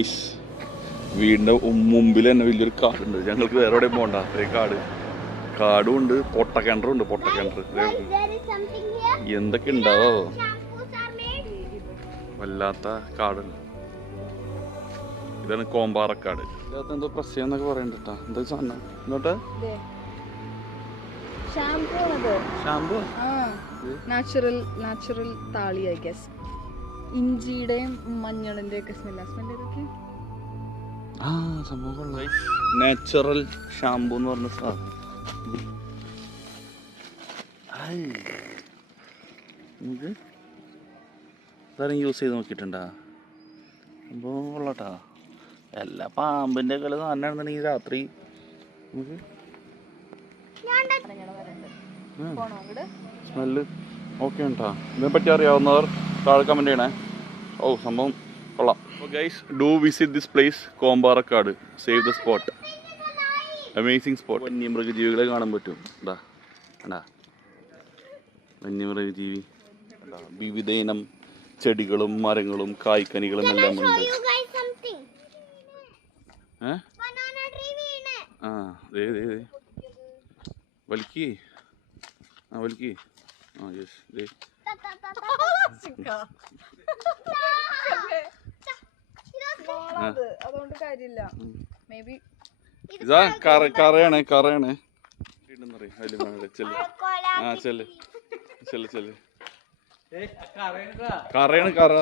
Guys വീടിൻ്റെ മുമ്പിൽ തന്നെ വലിയൊരു കാടുണ്ട്. ഞങ്ങൾക്ക് വേറെ എവിടെയും പോകണ്ട, അത്രയും കാടും ഉണ്ട്, പൊട്ടക്കിണറും ഉണ്ട്. പൊട്ടക്കിണർ എന്തൊക്കെ ഉണ്ടാവോ, വല്ലാത്ത കാടുണ്ട്. ഇതാണ് കോമ്പാറക്കാട്. ഇതിനകത്ത് എന്തോ പ്രശ്നം എന്നൊക്കെ പറയണ്ടട്ടാ. എന്താ സാധനം ഇങ്ങോട്ട് shampoo natural thali I guess. ഇഞ്ചിയുടെയും മഞ്ഞളിന്റെ ഒക്കെ സ്മെല്ല് ഇതൊക്കെ സംഭവം. നാച്ചുറൽ ഷാമ്പു എന്ന് പറഞ്ഞ സാധനം നമുക്ക് ഇതാരും യൂസ് ചെയ്ത് നോക്കിയിട്ടുണ്ടാ? സംഭവം കൊള്ളട്ടാ. എല്ലാ പാമ്പിൻ്റെ ഒക്കെ സാധനമാണെന്നുണ്ടെങ്കിൽ രാത്രി നമുക്ക് സ്മെല്ല് ഓക്കെ ഉണ്ടാ. ഇതിനെപ്പറ്റി അറിയാവുന്നവർ താഴെ കമൻറ്റ് ചെയ്യണേ. സംഭവം കൊള്ളാം. Guys, do visit this place, Komparakkad. Save the spot, amazing spot. വന്യമൃഗജീവികളെ കാണാൻ പറ്റും. വന്യമൃഗജീവി, വിവിധ ഇനം ചെടികളും മരങ്ങളും കായ്ക്കനികളും എല്ലാം ഉണ്ട്. വലിക്ക് യെസ്. അതുകൊണ്ട് കാര്യമില്ല. മേ ബി ഇതാ കറയാണ്. കറയാണ് കറ.